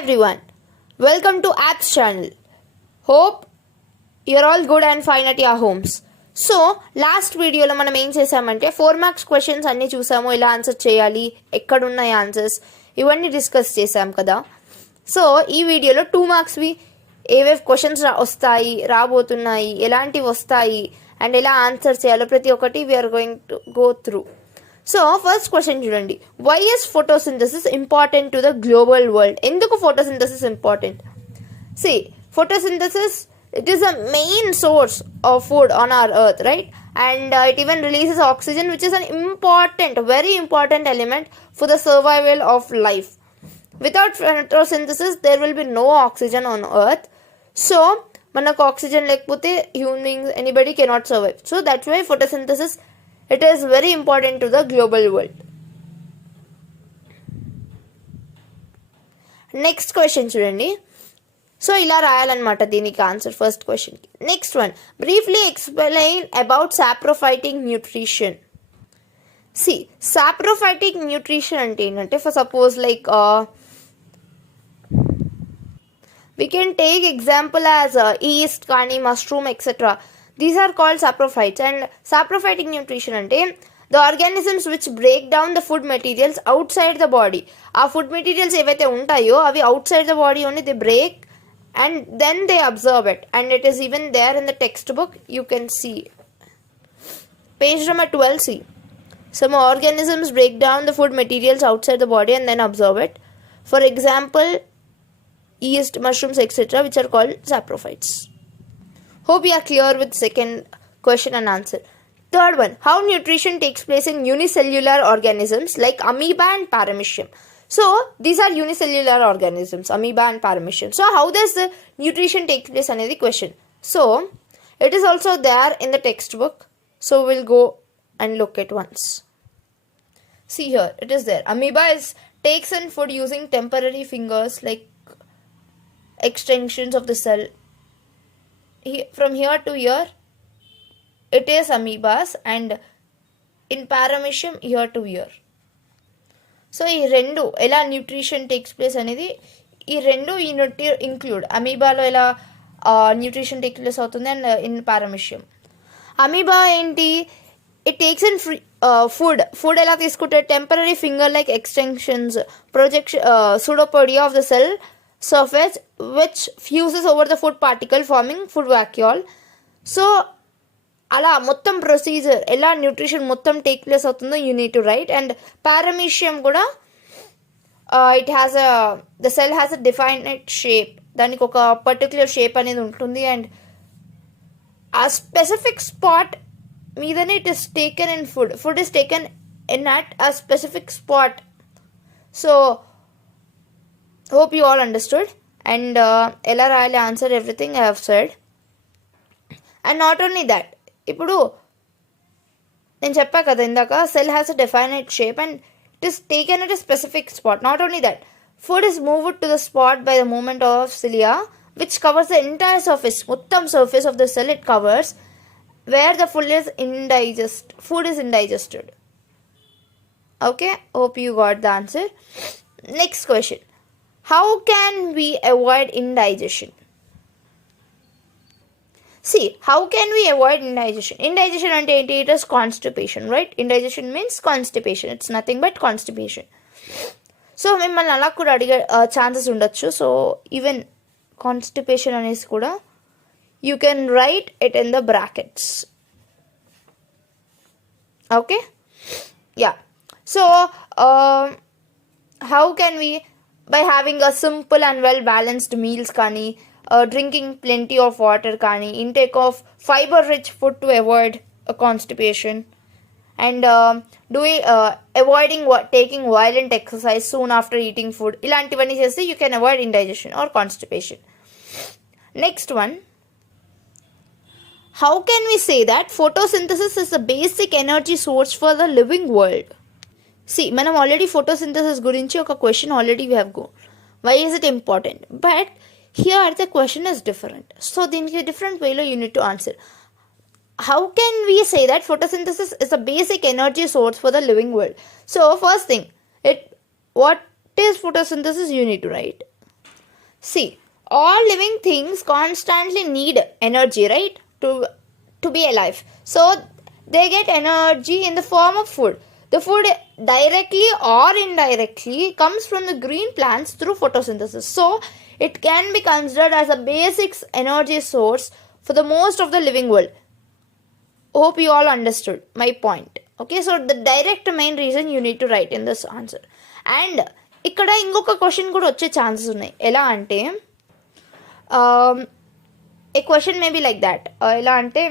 everyone, welcome to Apps channel. Hope you're all good and fine at your homes. So last వీడియోలో మనం ఏం చేసామంటే 4 marks questions అన్నీ చూసాము, ఎలా ఆన్సర్ చేయాలి, ఎక్కడున్నాయి ఆన్సర్స్, ఇవన్నీ డిస్కస్ చేసాం కదా. సో ఈ వీడియోలో 2 మార్క్స్వి ఏవేవి క్వశ్చన్స్ వస్తాయి, రాబోతున్నాయి, ఎలాంటివి వస్తాయి అండ్ ఎలా ఆన్సర్ చేయాలో ప్రతి ఒక్కటి we're going to go through. So first question చూడండి, why is photosynthesis important to the global world? ఎందుకు photosynthesis important? See, photosynthesis, it is a main source of food on our earth, right? And it even releases oxygen, which is an important, very important element for the survival of life. Without photosynthesis there will be no oxygen on earth. So manaku oxygen lekapothe humans, anybody cannot survive. So that's why photosynthesis, it is very important to the global world. Next question చూడండి. So ఇలా రాయాలన్నమాట దీనికి answer first క్వశ్చన్కి. Next one, briefly explain about saprophyting nutrition. See, saprophytic nutrition అంటే ఏంటంటే, for suppose like we can take example as yeast కానీ mushroom etc. These are called saprophytes. And saprophytic nutrition అంటే the organisms which break down the food materials outside the body. ఆ food materials ఏవైతే ఉంటాయో అవి outside the body only they break and then they absorb it, and it is even there in the textbook. You can see page number 12. See, some organisms break down the food materials outside the body and then absorb it. For example, yeast, mushrooms etc., which are called saprophytes. Hope you are clear with second question and answer. Third one, how nutrition takes place in unicellular organisms like amoeba and paramecium. So these are unicellular organisms, amoeba and paramecium. So how does the nutrition take place another question. So it is also there in the textbook. So we'll go and look at once. See here, it is there. Amoeba takes in food using temporary fingers like extensions of the cell. From here to here, it is amoebas, and in paramecium here to here. So ఈ రెండు ఎలా nutrition takes place అనేది ఈ రెండు include. అమీబాలో ఎలా nutrition take place అవుతుంది and in paramecium. Amoeba ఏంటి, ఇట్ టేక్స్ ఇన్ ఫుడ్ ఎలా తీసుకుంటే temporary finger like extensions, projection, pseudopodia of the cell surface which fuses over the food particle forming food vacuole. So అలా మొత్తం procedure ఎలా nutrition మొత్తం take place అవుతుందో you need to write. And paramecium కూడా it has the cell has a defined shape, దానికి ఒక particular shape అనేది ఉంటుంది. అండ్ ఆ స్పెసిఫిక్ స్పాట్ మీదనే it is taken in food is taken in at a specific spot. So hope you all understood. And ఎలా రాయాలి answer everything I have said. And not only that, ఇప్పుడు నేను చెప్పా కదా ఇందాక, cell has a definite shape and it is taken at a specific spot. Not only that, food is moved to the spot by the movement of cilia which covers the entire surface, మొత్తం surface of the sell it covers, wear the food is indigested. Okay, hope you got the answer. Next question, how can we avoid indigestion? See, how can we avoid indigestion? Indigestion అంటే ఏంటి? It is constipation, right? Indigestion means constipation. It's nothing but constipation. So మిమ్మల్ని అలా కూడా అడిగే chances ఉండొచ్చు. So even constipation అనేసి కూడా you can right it in the brackets. Okay, yeah. So how can we, by having a simple and well balanced meals కానీ, drinking plenty of water కానీ, intake of fiber rich food to avoid constipation, and avoiding taking violent exercise soon after eating food. ఇలాంటివన్నీ చేస్తే you can avoid indigestion or constipation. Next one, how can we say that photosynthesis is the basic energy source for the living world? See, మనం already photosynthesis గురించి ఒక question already we have go, why is it important, but here the question is different. So దీనికి different way లో you need to answer. How can we say that photosynthesis is a basic energy source for the living world? So first thing, what is photosynthesis you need to write. See, all living things constantly need energy, right? To be alive. So they get energy in the form of food. The food directly or indirectly comes from the green plants through photosynthesis. So it can be considered as a basic energy source for the most of the living world. Hope you all understood my point. Okay, so the direct main reason you need to write in this answer. And ఇక్కడ ఇంకొక question కూడా వచ్చే chances ఉన్నాయి. ఎలా అంటే a question may be like that. ఎలా అంటే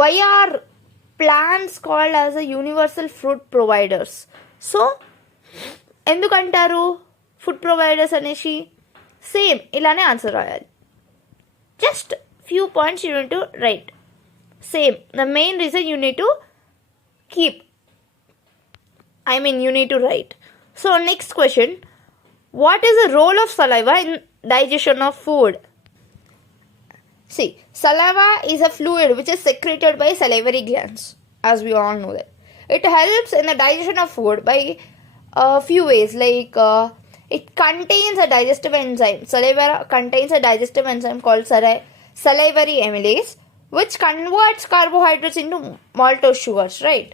why are plants called as a universal food providers? So ఎందుకంటారు ఫుడ్ ప్రొవైడర్స్ అనేసి? సేమ్ ఇలానే ఆన్సర్ రాయాలి. Just few points you need to write. Same. The main reason you need to keep. You need to write. So next question. What is the role of saliva in digestion of food? See, saliva is a fluid which is secreted by salivary glands, as we all know that. It helps in the digestion of food by a few ways, like it contains a digestive enzyme. Saliva contains a digestive enzyme called salivary amylase, which converts carbohydrates into maltose sugars, right?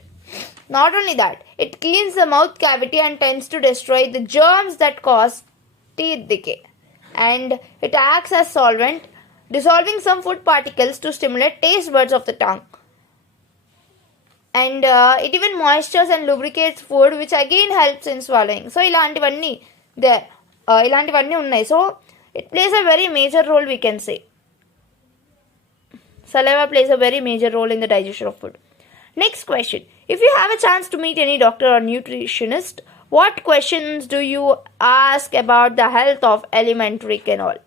Not only that, it cleans the mouth cavity and tends to destroy the germs that cause teeth decay. And it acts as solvent, dissolving some food particles to stimulate taste buds of the tongue. And it even moistures and lubricates food, which again helps in swallowing. So, ilantivanni unnai. So, it plays a very major role, we can say. Saliva plays a very major role in the digestion of food. Next question. If you have a chance to meet any doctor or nutritionist, what questions do you ask about the health of alimentary canal?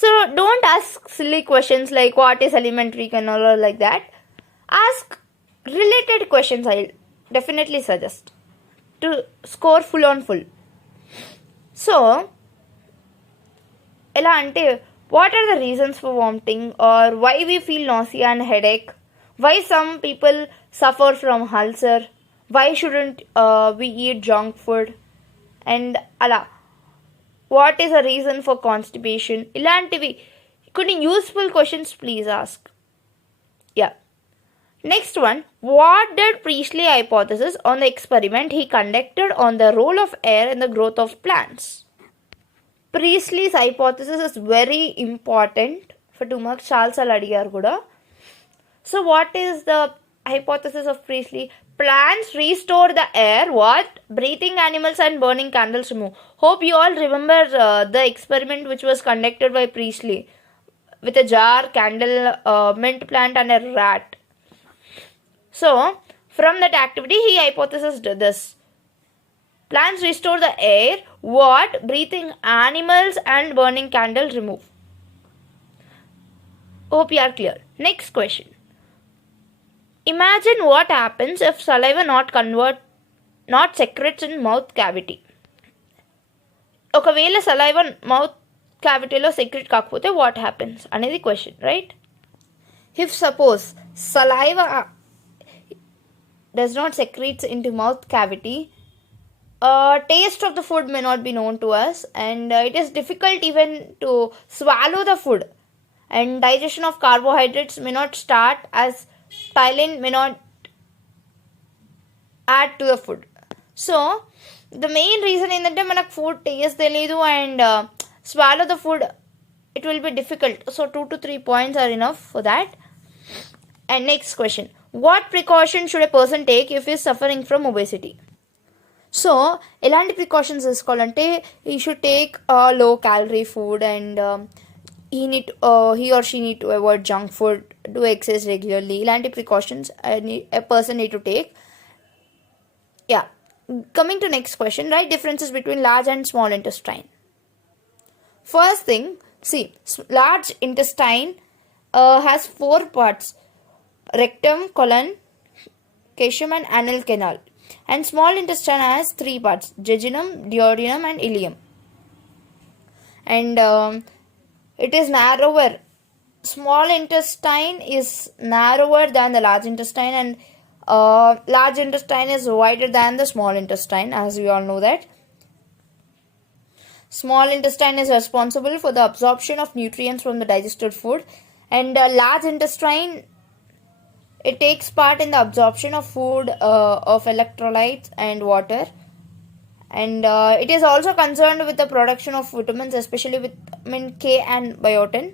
So don't ask silly questions like what is alimentary canal or like that. Ask related questions. I'll definitely suggest to score full on full. So, ela ante what are the reasons for vomiting, or why we feel nausea and headache? Why some people suffer from ulcer? Why shouldn't we eat junk food? And what is the reason for constipation? Ilantivi కొన్ని useful questions please ask. Yeah. Next one. What did Priestley hypothesis on the experiment he conducted on the role of air in the growth of plants? Priestley's hypothesis is very important for 2 marks. Chalsal adigaru kuda. So what is the hypothesis of Priestley? Plants restore the air. What? Breathing animals and burning candles remove. Hope you all remember the experiment which was conducted by Priestley with a jar, candle, mint plant and a rat. So from that activity he hypothesized this. Plants restore the air. What? Breathing animals and burning candles remove. Hope you are clear. Next question. Imagine what happens if saliva not secretes in mouth cavity. ఒకవేళ saliva mouth cavity లో secrete కాకపోతే what happens అనేది question, right? If suppose saliva does not secrete into mouth cavity, taste of the food may not be known to us, and it is difficult even to swallow the food, and digestion of carbohydrates may not start as ptyalin may not add to the food. So the main reason ఏంటంటే మనకు food taste తెలియదు and swallow the food it will be difficult. So 2 to 3 points are enough for that. And next question. What precaution should a person take if he is suffering from obesity? So ఎలాంటి precautions తీసుకోవాలంటే he should take low calorie food, and he or she need to avoid junk food, do exercise regularly. ఇలాంటి precautions a person need to take. Yeah. Coming to next question, write differences between large and small intestine. First thing, see, large intestine has 4 parts: rectum, colon, caecum and anal canal. And small intestine has 3 parts: jejunum, duodenum and ileum. And it is narrower. Small intestine is narrower than the large intestine, and large intestine is wider than the small intestine, as we all know that. Small intestine is responsible for the absorption of nutrients from the digested food, and large intestine, it takes part in the absorption of food, of electrolytes and water, and it is also concerned with the production of vitamins, especially vitamin K and biotin.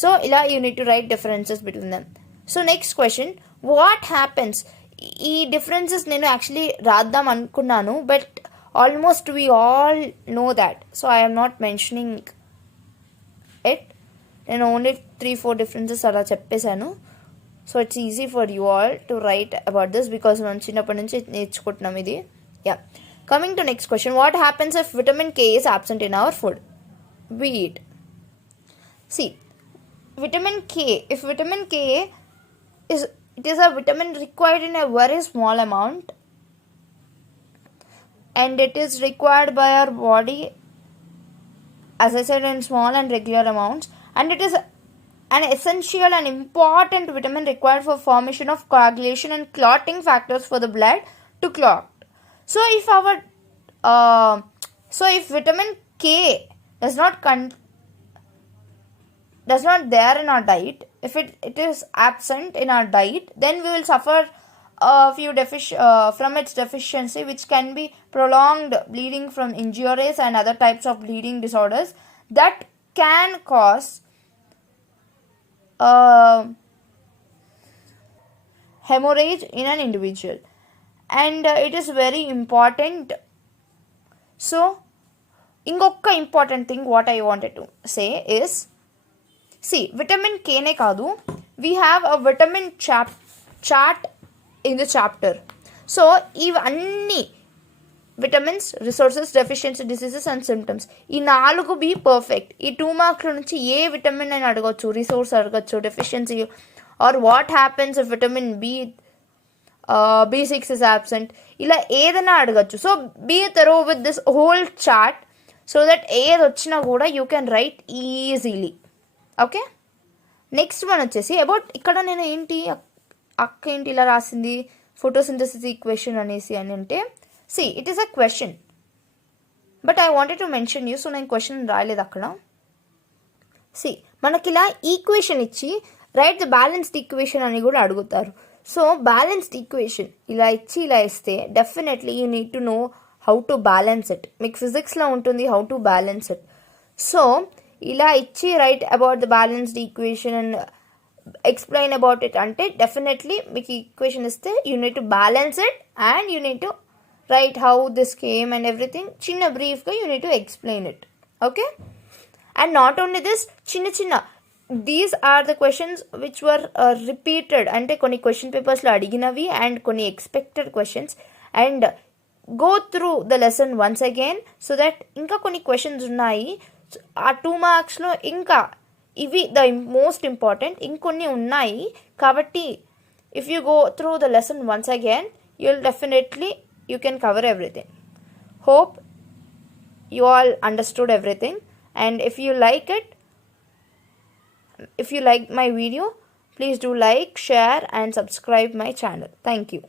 So ila you need to write differences between them. So next question, what happens? ఈ differences నేను actually రాద్దాం అనుకున్నాను, but almost we all know that, so I am not mentioning it. నేను only 3-4 differences అలా చెప్పేశాను. So it's easy for you all to write about this because మనం చిన్నప్పటి నుంచి నేర్చుకుంటున్నాం ఇది. Yeah, coming to next question, what happens if vitamin K is absent in our food? We eat. See, vitamin K, if vitamin K is, it is a vitamin required in a very small amount, and it is required by our body, as I said, in small and regular amounts, and it is an essential and important vitamin required for formation of coagulation and clotting factors for the blood to clot. So if vitamin K does not there in our diet, if it is absent in our diet, then we will suffer from its deficiency, which can be prolonged bleeding from injuries and other types of bleeding disorders that can cause hemorrhage in an individual, and it is very important. So ఇంకొక important thing what I wanted to say is, see, vitamin K ne kaadu, we have a vitamin chart in the chapter. So ఇవన్నీ vitamins, resources, deficiency, diseases and symptoms, ఈ 4 be perfect. ఈ 2 మార్క్ల నుంచి ఏ vitamin అని అడగచ్చు, resource అడగచ్చు, deficiency, or what happens if vitamin B6 is absent, ఇలా ఏదైనా అడగచ్చు. So be thorough with this whole chart so that ఏది వచ్చినా కూడా you can write easily. Okay, next one వచ్చేసి అబౌట్, ఇక్కడ నేను ఏంటి అక్క ఏంటి ఇలా రాసింది ఫోటోసింథసిస్ ఈక్వేషన్ అనేసి అని అంటే, see, it is a question, but I wanted to mention you, so నేను క్వశ్చన్ రాయలేదు అక్కడ. see, మనకి ఇలా ఈక్వేషన్ ఇచ్చి రైట్ ద బ్యాలెన్స్డ్ ఈక్వేషన్ అని కూడా అడుగుతారు. సో బ్యాలెన్స్డ్ ఈక్వేషన్ ఇలా ఇచ్చి ఇలా ఇస్తే definitely you need to know how to balance it. మీకు ఫిజిక్స్లో ఉంటుంది how to balance it. So ఇలా ఇచ్చి write about the balanced equation and explain about it అంటే డెఫినెట్లీ మీకు ఈక్వేషన్ ఇస్తే you need to balance it and you need to write how this came and everything. Chinna brief ga you need to explain it. Okay, and not only this, chinna these are the questions which were repeated ante konni question papers lo adiginavi and konni expected questions, and go through the lesson once again so that inka konni questions unnayi aa 2 marks lo inka ivi the most important inkonni unnayi kabatti if you go through the lesson once again you'll definitely you can cover everything. Hope you all understood everything, and if you like my video, please do like, share and subscribe my channel. Thank you.